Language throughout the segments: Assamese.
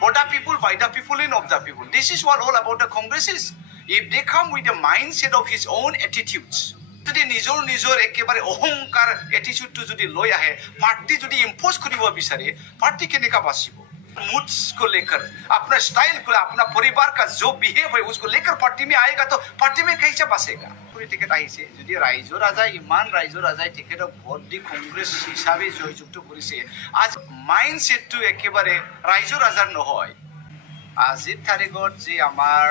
For the people, by the people, and of the people. This is what all about the Congress is. If they come with the mindset of his own attitudes, যদি নিজৰ একেবাৰে অহংকাৰ এটিটিউডটো যদি লৈ আহে পাৰ্টি যদি ইম্পোজ কৰিব বিচাৰে পাৰ্টি কেনেকা বাচিব मूड्स को लेकर अपना स्टाइल को अपना परिवार का जो बिहेव है उसको लेकर पार्टी में आएगा तो पार्टी में कैसे बसेगा पूरी टिकट आइছে যদি ৰাইজৰ ৰাজাই ইমান ৰাইজৰ ৰাজাই টিকেটক ভোট দি কংগ্ৰেছ হিচাপে জয়যুক্ত কৰিছে আজ মাইন্ডসেটটো একেবাৰে ৰাইজৰ ৰাজাৰ নহয় আজিৰ তাৰিখত যে আমাৰ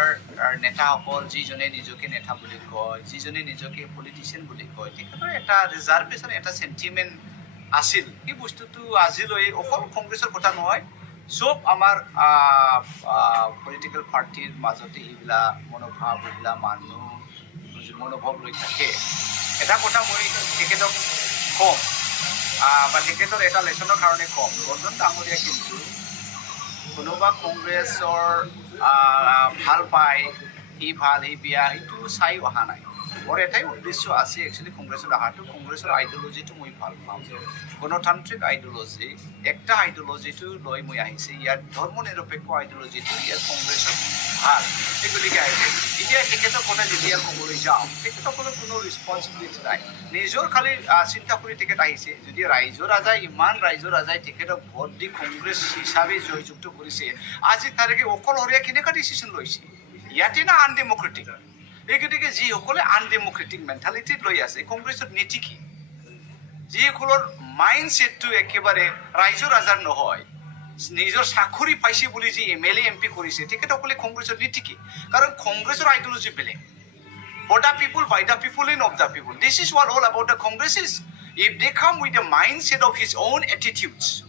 নেতাসকল যিজনে নিজকে নেতা বুলি কয় যিজনে নিজকে পলিটিচিয়ান বুলি কয় তেখেতৰ এটা ৰিজাৰ্ভেশ্যন এটা সেন্টিমেন্ট আছিল এই বস্তুটো আজিলৈ অকল কংগ্ৰেছৰ কথা নহয় সব আমাৰ পলিটিক্যাল পাৰ্টিৰ মাজতে এইবিলা মনোভাৱ এইবিলা মানুহ মনোভাৱ লৈ থাকে এটা কথা মই তেখেতক কম বা তেখেতৰ এটা লেচনৰ কাৰণে কম বৰ্জন ডাঙৰীয়া কিন্তু কোনোবা কংগ্ৰেছৰ ভাল পায় সি ভাল সি বিয়া সেইটো চাই অহা নাই মোৰ এটাই উদ্দেশ্য আছে একচুৱেলি কংগ্ৰেছৰ অহাটো কংগ্ৰেছৰ আইডিঅলজিটো মই ভাল পাওঁ গণতান্ত্ৰিক আইডিঅলজি একটা আইডিঅলজিটো লৈ মই আহিছে ইয়াৰ ধৰ্ম নিৰপেক্ষ আইডিঅলজিটো ইয়াৰ কংগ্ৰেছৰ ভাল সেইগতিকে আহিছে এতিয়া তেখেতৰ কথা যেতিয়া ক'বলৈ যাওঁ তেখেতসকলৰ কোনো ৰেছপনচিবিলিটি নাই নিজৰ খালি চিন্তা কৰি তেখেত আহিছে যদি ৰাইজৰ ৰাজাই ইমান ৰাইজৰ ৰাজাই তেখেতক ভোট দি কংগ্ৰেছ হিচাপে জয়যুক্ত কৰিছে আজিৰ তাৰিখে অকলশৰীয়া কেনেকুৱা ডিচিশ্যন লৈছে ইয়াতে না আনডেমক্ৰেটিক এই গতিকে যিসকলে আনডেমক্ৰেটিক মেণ্টেলিটিত লৈ আছে কংগ্ৰেছৰ নীতি কি যিসকলৰ মাইণ্ডছেটটো একেবাৰে ৰাইজৰ ৰাজাৰ নহয় নিজৰ চাকৰি পাইছে বুলি যি এমএলএ এমপি কৰিছে তেখেতসকলে কংগ্ৰেছৰ নীতি কি কাৰণ কংগ্ৰেছৰ আইডিঅলজি বেলেগ for the people, by the people, and of the people. This is what all about the Congress is. If they come with the mindset of his own attitudes,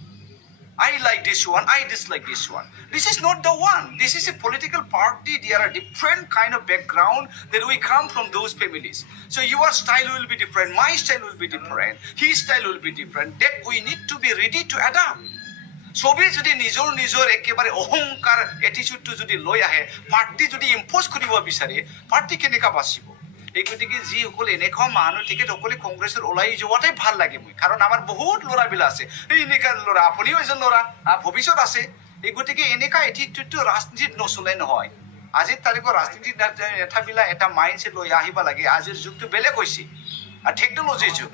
I like this one, I dislike this one. This is not the one. This is a political party. They are a different kind of background that we come from those families. So your style will be different, my style will be different, his style will be different. That we need to be ready to adapt. সবে যদি নিজৰ একেবাৰে অহংকাৰ এটিটিউডটো যদি লৈ আহে পাৰ্টি যদি ইম্পোজ কৰিব বিচাৰে পাৰ্টি কেনেকা বাচিব এই গতিকে যিসকল এনেকুৱা মানুহ তেখেতসকলে কংগ্ৰেছৰ ওলাই যোৱাটাই ভাল লাগে মই কাৰণ আমাৰ বহুত ল'ৰাবিলাক আছে এই এনেকুৱা ল'ৰা আপুনিও এজন ল'ৰা ভৱিষ্যত আছে এই গতিকে এনেকুৱা এটিটিউডটো ৰাজনীতিত নচলে নহয় আজিৰ তাৰিখৰ ৰাজনীতিত নেতাবিলাক এটা মাইণ্ডছেট লৈ আহিব লাগে আজিৰ যুগটো বেলেগ হৈছে টেকনলজিৰ যুগ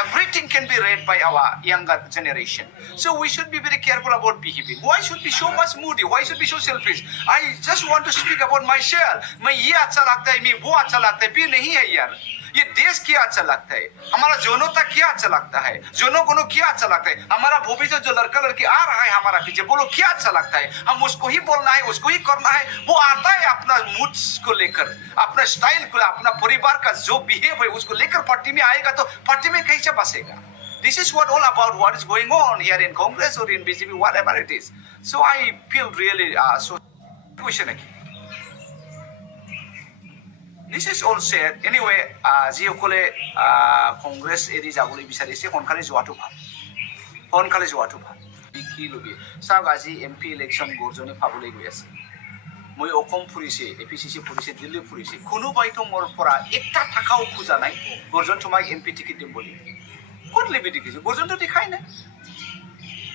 everything can be read by our younger generation. So we should be very careful about behaving. Why should be so much moody? Why should be so selfish? I just want to speak about myself. मैं ये अच्छा लगता है, मैं वो अच्छा लगता है, भी नहीं है यार. ये देश क्या अच्छा लगता है, हमारा जनता क्या अच्छा लगता है, जनों को क्या अच्छा लगता है, हमारा भविष्य जो लड़का लड़की आ रहा है हमारा पीछे बोलो क्या अच्छा लगता है, हम उसको ही बोलना है उसको ही करना है वो आता है अपना मूड्स को लेकर अपना स्टाइल को अपना परिवार का जो बिहेव है उसको लेकर पार्टी में आएगा तो पार्टी में कैसे बसेगा This is what all about what is going on here in Congress or in BJP whatever it is. So I feel really so question again. This is all said. Anyway, যিসকলে কংগ্ৰেছ এৰি যাবলৈ বিচাৰিছে সোনকালে যোৱাটো ভাল কি ল'বি চাওক আজি এমপি ইলেকশ্যন গৰ্জনে পাবলৈ গৈ আছে মই অসম ফুৰিছে এপিচিচি ফুৰিছে দিল্লী ফুৰিছে কোনোবাইতো মোৰ পৰা একটা টাকাও খোজা নাই গৰ্জন তোমাক এমপি টিকেট দিম বুলি ক'ত লবি দেখিছোঁ গৰ্জনটো দেখাই নাই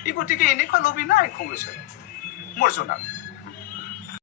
এই গতিকে এনেকুৱা লবি নাই কংগ্ৰেছৰ মোৰ জনাত